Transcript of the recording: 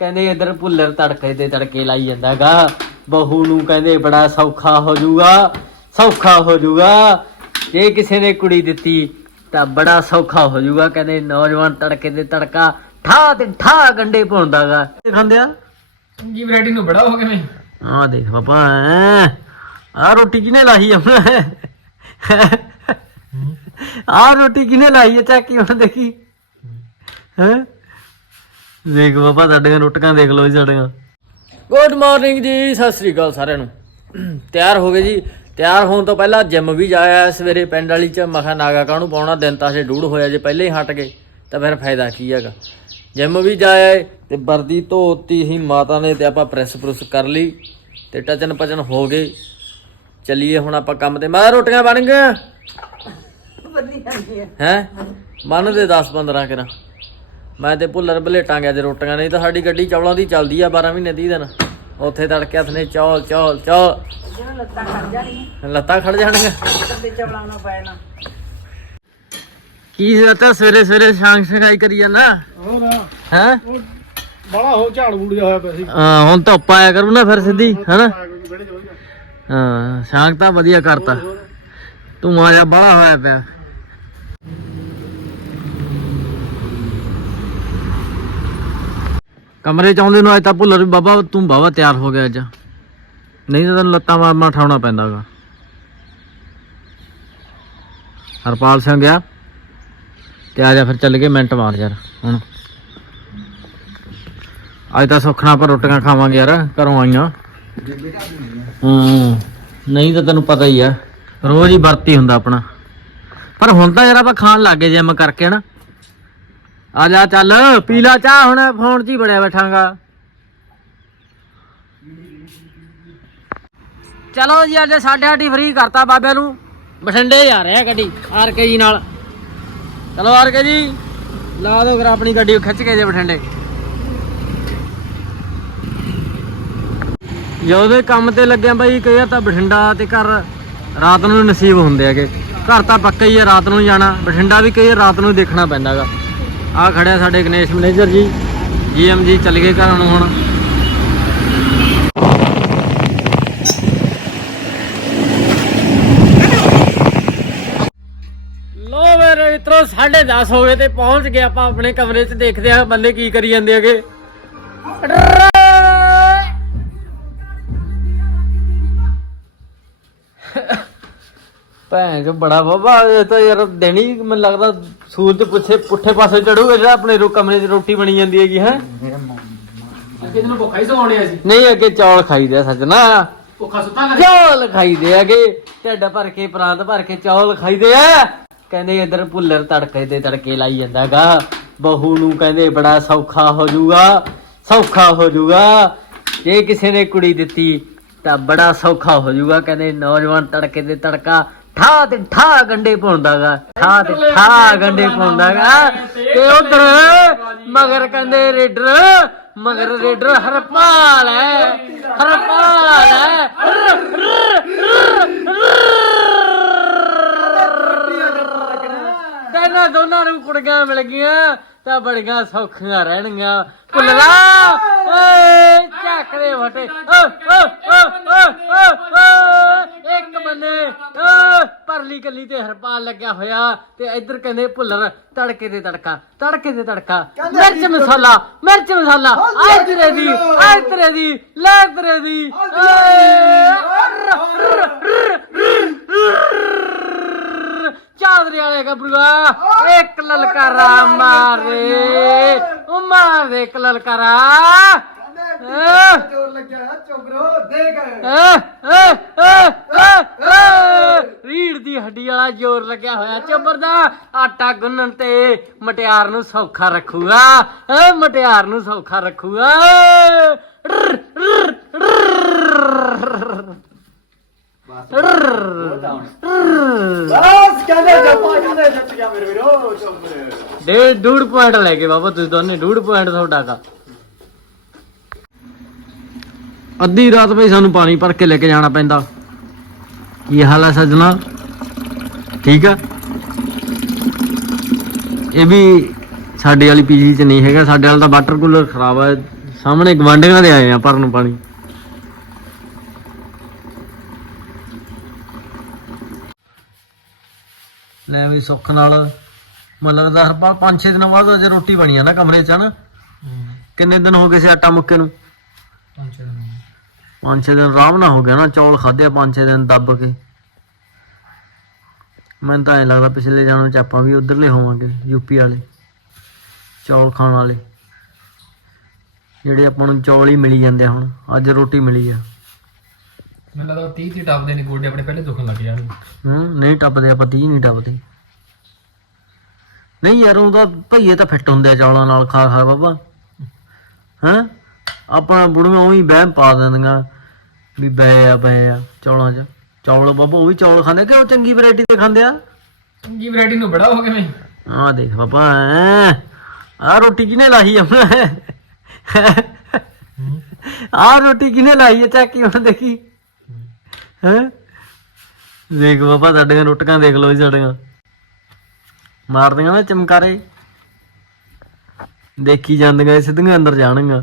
ਕਹਿੰਦੇ ਇਧਰ ਭੁੱਲਰ ਤੜਕੇ ਤੇ ਤੜਕੇ ਲਾਈ ਜਾਂਦਾਗਾ। ਬਹੂ ਨੂੰ ਕਹਿੰਦੇ ਬੜਾ ਸੌਖਾ ਹੋ ਜਾਊਗਾ ਸੌਖਾ ਹੋ ਜਾਊਗਾ। ਜੇ ਕਿਸੇ ਨੇ ਕੁੜੀ ਦਿੱਤੀ ਤਾਂ ਬੜਾ ਸੌਖਾ ਹੋ ਜਾਊਗਾ। ਕਹਿੰਦੇ ਨੌਜਵਾਨ ਤੜਕੇ ਤੇ ਤੜਕਾ ਠਾ ਤੇ ਠਾ ਗੰਡੇ ਪਾਉਂਦਾਗਾ। ਖਾਂਦੇ ਆ? ਚੰਗੀ ਵੈਰਾਈਟੀ ਨੂੰ ਬੜਾ ਹੋ ਗਿਆ ਮੈਂ। ਆ ਦੇਖ ਬਾਬਾ ਆ ਰੋਟੀ ਕਿਨੇ ਲਾਈ ਆ ਆ ਰੋਟੀ ਕਿਨੇ ਲਾਈ ਆ? ਚੱਕੀ ਹੁਣ ਦੇਖੀ। ਹੈ? ਦੇਖ ਬਾਬਾ ਸਾਡੀਆਂ ਰੋਟੀਆਂ ਦੇਖ ਲਓ ਜੀ ਸਾਡੀਆਂ। ਗੁੱਡ ਮਾਰਨਿੰਗ ਜੀ ਸਤਿ ਸ੍ਰੀ ਅਕਾਲ ਸਾਰਿਆਂ ਨੂੰ। ਤਿਆਰ ਹੋ ਗਏ ਜੀ। ਤਿਆਰ ਹੋਣ ਤੋਂ ਪਹਿਲਾਂ ਜਿਮ ਵੀ ਜਾਇਆ ਸਵੇਰੇ ਪਿੰਡ ਵਾਲੀ ਚ। ਮਖਾ ਨਾਗਾ ਕਾਹਨੂੰ ਪਾਉਣਾ? ਦਿਨ ਤਾਂ ਸੇ ਡੂੜ ਹੋਇਆ ਜੇ ਪਹਿਲੇ ਹੀ ਹਟ ਗਏ ਤਾਂ ਫਿਰ ਫਾਇਦਾ ਕੀ ਹੈਗਾ? ਜਿਮ ਵੀ ਜਾਇਆ ਤੇ ਵਰਦੀ ਧੋਤੀ ਸੀ ਮਾਤਾ ਨੇ ਤੇ ਆਪਾਂ ਪ੍ਰੈਸ ਪ੍ਰੈਸ ਕਰ ਲਈ ਤੇ ਟਚਨ ਪਚਨ ਹੋ ਗਏ। ਚੱਲੀਏ ਹੁਣ ਆਪਾਂ ਕੰਮ ਤੇ। ਮੈਂ ਰੋਟੀਆਂ ਬਣ ਗਈਆਂ? ਹੈ? ਮੰਨ ਦੇ 10 15 ਕਿਰਾ। ਮੈਂ ਤੇ ਭੁੱਲਰ ਬਲੇਟਾਂ ਗਿਆ ਜੇ ਰੋਟੀਆਂ ਨਹੀਂ ਤਾਂ ਸਾਡੀ ਗੱਡੀ ਚੌਲਾਂ ਦੀ ਚੱਲਦੀ ਆ 12 ਮਹੀਨੇ 30 ਦਿਨ। ਉੱਥੇ ਤੜਕੇ ਹੱਥ ਨੇ ਚੌਲ ਚੌਲ ਚੌਲ। ਲੱਤਾਂ ਖੜ ਜਾਣਗੀਆਂ। ਲੱਤਾਂ ਖੜ ਜਾਣਗੀਆਂ। ਕੀ ਤਾਂ ਸਵੇਰੇ ਸਵੇਰੇ ਸ਼ਾਂਗ ਸ਼ੰਗਾਈ ਕਰੀ ਜਾਂਦਾ? ਹੋਰ। ਹੈ? ਬੜਾ ਹੋ ਝਾੜ ਬੂੜ ਜਿਹਾ ਹੋਇਆ ਪਿਆ ਸੀ। ਹਾਂ ਹੁਣ ਧੁੱਪ ਆਇਆ ਕਰੂ ਨਾ ਫਿਰ ਸਿੱਧੀ ਹੈਨਾ? ਹਾਂ ਸ਼ਾਂਗ ਤਾਂ ਵਧੀਆ ਕਰਤਾ। ਤੂੰ ਆ ਜਾ ਬਾਹਲਾ ਹੋਇਆ ਪਿਆ। ਕਮਰੇ ਚ ਆਉਂਦੇ ਨੂੰ ਅੱਜ ਤਾਂ ਭੁੱਲਰ ਵੀ ਬਾਬਾ, ਤੂੰ ਬਾਬਾ ਤਿਆਰ ਹੋ ਗਿਆ ਅੱਜ। ਨਹੀਂ ਤਾਂ ਤੈਨੂੰ ਲੱਤਾਂ ਮਾਰ ਮਾਰ ਠਾਉਣਾ ਪੈਂਦਾਗਾ। ਹਰਪਾਲ ਸਿੰਘ ਗਿਆ। ਤੇ ਆ ਜਾ ਫਿਰ ਚੱਲ ਗਏ ਮਿੰਟ ਮਾਰ ਯਾਰ, ਹੁਣ। ਅੱਜ ਤਾਂ ਸੁਖਣਾ ਪਰ ਰੋਟੀਆਂ ਖਾਵਾਂਗੇ ਯਾਰ, ਘਰੋਂ ਆਈਆਂ। ਹੂੰ, ਨਹੀਂ ਤਾਂ ਤੈਨੂੰ ਪਤਾ ਹੀ ਆ, ਰੋਜ਼ ਹੀ ਵਰਤੀ ਹੁੰਦਾ ਆਪਣਾ। ਪਰ ਹੁਣ ਤਾਂ ਯਾਰ ਆਪਾਂ ਖਾਣ ਲੱਗੇ ਜਿਮ ਕਰਕੇ ਨਾ ਆ ਜਾ ਚੱਲ, ਪੀਲਾ ਚਾਹ ਹੁਣ ਫੋਨ 'ਚ ਹੀ ਬੜਿਆ ਬੈਠਾਂਗਾ। ਚਲੋ ਜੀ, ਅੱਜ 8:30 ਫ੍ਰੀ ਕਰਤਾ ਬਾਬੇ ਨੂੰ। ਬਠਿੰਡੇ ਜਾ ਰਿਹਾ ਗੱਡੀ, ਆਰ ਕੇ ਜੀ ਨਾਲ। ਚਲੋ ਆਰ ਕੇ ਜੀ, ਲਾ ਦੋ ਫਿਰ ਆਪਣੀ ਗੱਡੀ ਖਿੱਚ ਕੇ ਜੇ ਬਠਿੰਡੇ। ਜਦੋਂ ਦੇ ਕੰਮ ਤੇ ਲੱਗਿਆ ਬਾਈ, ਕਈ ਵਾਰ ਤਾਂ ਬਠਿੰਡਾ ਤੇ ਘਰ ਰਾਤ ਨੂੰ ਨਸੀਬ ਹੁੰਦੇ ਹੈਗੇ। ਘਰ ਤਾਂ ਪੱਕਾ ਹੀ ਹੈ ਰਾਤ ਨੂੰ ਜਾਣਾ। ਬਠਿੰਡਾ ਵੀ ਕਈ ਰਾਤ ਨੂੰ ਦੇਖਣਾ ਪੈਂਦਾਗਾ ਆ ਖੜਿਆ ਸਾਡੇ ਗਣੇਸ਼ ਮੈਨੇਜਰ ਜੀ, ਜੀਐਮ ਜੀ ਚੱਲ ਗਏ ਘਰਾਂ ਨੂੰ ਹੁਣ। ਲੋ ਮੇਰੇ ਮਿੱਤਰੋ 10:30 ਹੋ ਗਏ ਤੇ ਪਹੁੰਚ ਗਏ ਆਪਾਂ ਆਪਣੇ ਕਮਰੇ 'ਚ ਦੇਖਦੇ ਆ ਬੰਦੇ ਕੀ ਕਰੀ ਜਾਂਦੇ ਹੈਗੇ। ਭੈਣ ਜੋ ਬੜਾ ਬਾਬਾ ਇਹ ਤਾਂ ਯਾਰ ਦੇਣੀ ਮੈਨੂੰ ਲੱਗਦਾ ਸੂਰਜ ਪੁੱਛੇ ਪੁੱਠੇ ਪਾਸੇ ਚੜੂਗਾ ਜਿਹੜਾ ਆਪਣੇ ਰੋ ਕਮਰੇ 'ਚ ਰੋਟੀ ਬਣੀ ਜਾਂਦੀ ਹੈਗੀ ਹੈ? ਅੱਗੇ ਤੈਨੂੰ ਭੁੱਖਾ ਹੀ ਸੌਣਿਆ ਸੀ। ਨਹੀਂ ਅੱਗੇ ਚੌਲ ਖਾਈਦੇ ਆ ਸੱਜਣਾ। ਭੁੱਖਾ ਸੁੱਤਾ ਕਰੇ ਚੌਲ ਖਾਈਦੇ ਹੈਗੇ ਢਿੱਡ ਭਰ ਕੇ ਪ੍ਰਾਂਤ ਭਰ ਕੇ ਚੌਲ ਖਾਈਦੇ ਆ। ਕਹਿੰਦੇ ਇਧਰ ਭੁੱਲਰ ਤੜਕੇ ਤੇ ਤੜਕੇ ਲਾਈ ਜਾਂਦਾਗਾ। ਬਹੂ ਨੂੰ ਕਹਿੰਦੇ ਬੜਾ ਸੌਖਾ ਹੋ ਜਾਊਗਾ ਸੌਖਾ ਹੋ ਜਾਊਗਾ। ਜੇ ਕਿਸੇ ਨੇ ਕੁੜੀ ਦਿੱਤੀ ਤਾਂ ਬੜਾ ਸੌਖਾ ਹੋ ਜਾਊਗਾ। ਕਹਿੰਦੇ ਨੌਜਵਾਨ ਤੜਕੇ ਤੇ ਤੜਕਾ ਠਾ ਤੇ ਠਾ ਗੰਡੇ ਪਾਉਂਦਾਗਾ ਠਾ ਤੇ ਠਾ ਗੰਡੇ ਪਾਉਂਦਾਗਾ। ਤੇ ਉਧਰ ਮਗਰ ਕਹਿੰਦੇ ਰੇਡਰ ਮਗਰ ਰੇਡਰ ਹਰਪਾਲ ਹੈ। ਹਰਪਾਲ ਹੈ। ਤੇ ਇਹਨਾਂ ਦੋਨਾਂ ਨੂੰ ਕੁੜੀਆਂ ਮਿਲ ਗਈਆਂ ਤਾਂ ਬੜੀਆਂ ਸੌਖੀਆਂ ਰਹਿਣਗੀਆਂ। ਭੁੱਲਰਾ ਓਏ ਚੱਕ ਦੇ ਵਟੇ ਓ ਓ ਓ ਓ ਓ। ਬੰਨੇ ਓ ਪਰਲੀ ਕੱਲੀ ਤੇ ਹਰਪਾਲ ਲੱਗਿਆ ਹੋਇਆ ਤੇ ਇੱਧਰ ਕਹਿੰਦੇ ਭੁੱਲਰ ਤੜਕੇ ਦੇ ਤੜਕਾ ਤੜਕੇ ਦੇ ਤੜਕਾ। ਮਿਰਚ ਮਸਾਲਾ ਮਿਰਚ ਮਸਾਲਾ। ਆਏ ਤੇਰੇ ਦੀ ਆਏ ਤੇਰੇ ਦੀ ਲੈ ਤੇਰੇ ਦੀ। ਚਾਦਰੇ ਵਾਲੇ ਗੱਭਰੂਆ ਇੱਕ ਲਲਕਾਰਾ ਮਾਰੇ ਉਹ ਮਾਰੇ ਇੱਕ ਲਲਕਾਰਾ। ਜੋਰ ਲੱਗਿਆ ਚੋਬਰੋ ਦੇਖ ਰੀੜ ਦੀ ਹੱਡੀ ਵਾਲਾ ਜ਼ੋਰ ਲੱਗਿਆ ਹੋਇਆ। ਚੋਬਰ ਦਾ ਆਟਾ ਗੁੰਨਣ ਤੇ ਮਟਿਆਰ ਨੂੰ ਸੌਖਾ ਰੱਖੂਗਾ। ਏ ਮਟਿਆਰ ਨੂੰ ਸੌਖਾ ਰੱਖੂਗਾ। ਬਸ ਕਹਿੰਦੇ ਜੱਪਾ ਕਹਿੰਦੇ ਜੱਪ ਗਿਆ ਮੇਰੇ ਵੀਰੋ ਚੋਬਰ। ਡੇ ਡੂਡ ਪੁਆਇੰਟ ਲੈ ਕੇ ਬਾਬਾ ਤੁਸੀਂ ਦੋਨੇ ਡੂਡ ਪੁਆਇੰਟ ਤੁਹਾਡਾ ਕਾ ਅੱਧੀ ਰਾਤ ਬਈ ਸਾਨੂੰ ਪਾਣੀ ਭਰ ਕੇ ਲੈ ਕੇ ਜਾਣਾ ਪੈਂਦਾ। ਕੀ ਹਾਲ ਹੈ ਸੱਜਣਾ? ਠੀਕ ਆ? ਇਹ ਵੀ ਸਾਡੇ ਵਾਲੀ ਪੀਜੀ ਚ ਨਹੀਂ ਹੈਗਾ। ਸਾਡੇ ਵਾਲਾ ਤਾਂ ਵਾਟਰ ਕੂਲਰ ਖਰਾਬ ਹੈ ਸਾਹਮਣੇ ਗਵਾਂਢੀਆਂ ਦੇ ਆਏ ਆ ਭਰਨ ਪਾਣੀ। ਲੈ ਵੀ ਸੁੱਖ ਨਾਲ। ਮੈਨੂੰ ਲੱਗਦਾ ਹਰ ਪਾ- ਪੰਜ ਛੇ ਦਿਨਾਂ ਬਾਅਦ ਅਜੇ ਰੋਟੀ ਬਣੀ ਆ ਨਾ ਕਮਰੇ 'ਚ ਹਨਾ? ਕਿੰਨੇ ਦਿਨ ਹੋ ਗਏ ਸੀ ਆਟਾ ਮੁੱਕੇ ਨੂੰ? ਪੰਜ ਛੇ ਦਿਨ ਆਰਾਮ ਨਾਲ ਹੋ ਗਿਆ ਨਾ ਚੌਲ ਖਾਦੇ ਪੰਜ ਛੇ ਦਿਨ ਦੱਬ ਕੇ। ਮੈਨੂੰ ਤਾਂ ਐ ਲੱਗਦਾ ਪਿਛਲੇ ਜਾਣੋਂ ਚ ਆਪਾਂ ਵੀ ਉਧਰਲੇ ਹੋਵਾਂਗੇ ਯੂਪੀ ਵਾਲੇ ਚੌਲ ਖਾਣ ਵਾਲੇ। ਜਿਹੜੇ ਆਪਾਂ ਨੂੰ ਚੌਲ ਹੀ ਮਿਲੀ ਜਾਂਦੇ ਹੁਣ ਅੱਜ ਰੋਟੀ ਮਿਲੀ ਆ। ਮੈਨੂੰ ਲੱਗਦਾ 30 30 ਟੱਪਦੇ ਨੇ ਗੋਡੇ ਆਪਣੇ ਪਹਿਲੇ ਦੁਖਣ ਲੱਗ ਜਾਣਗੇ ਹੂੰ ਨਹੀਂ ਟੱਪਦੇ ਆਪਾਂ 30 ਨਹੀਂ ਟੱਪਦੇ। ਨਹੀਂ ਯਾਰ ਉਹਦਾ ਭਈਏ ਤਾਂ ਫਿੱਟ ਹੁੰਦੇ ਆ ਚੌਲਾਂ ਨਾਲ ਖਾ ਖਾ ਬਾਬਾ। ਹੈਂ? ਆਪਣਾ ਬੁੜੀਆਂ ਉਹੀ ਵਹਿਮ ਪਾ ਦਿੰਦੀਆਂ ਵੀ ਬੈ ਆ ਬੈ ਆ ਚੌਲਾਂ 'ਚ। ਚੌਲ ਬਾਬਾ ਉਹ ਵੀ ਚੌਲ ਖਾਂਦੇ ਕਿ ਉਹ ਚੰਗੀ ਵੈਰਾਈਟੀ ਦੇ ਖਾਂਦੇ ਆ? ਚੰਗੀ ਵੈਰਾਈਟੀ ਨੂੰ ਬੜਾ ਹੋ ਕਿਵੇਂ ਆਹ ਦੇਖ ਬਾਬਾ ਆ ਰੋਟੀ ਕਿਨੇ ਲਾਈ ਆ? ਆ ਰੋਟੀ ਕਿਨੇ ਲਾਈ ਆ? ਚੱਕੀ ਹੁਣ ਦੇਖੀ। ਹੈ? ਦੇਖ ਬਾਬਾ ਸਾਡੀਆਂ ਰੋਟੀਆਂ ਦੇਖ ਲਓ ਜੀ ਸਾਡੀਆਂ। ਮਾਰਦੀਆਂ ਨਾ ਚਮਕਾਰੇ। ਦੇਖੀ ਜਾਂਦੀਆਂ ਸਿੱਧੀਆਂ ਅੰਦਰ ਜਾਣਗੀਆਂ।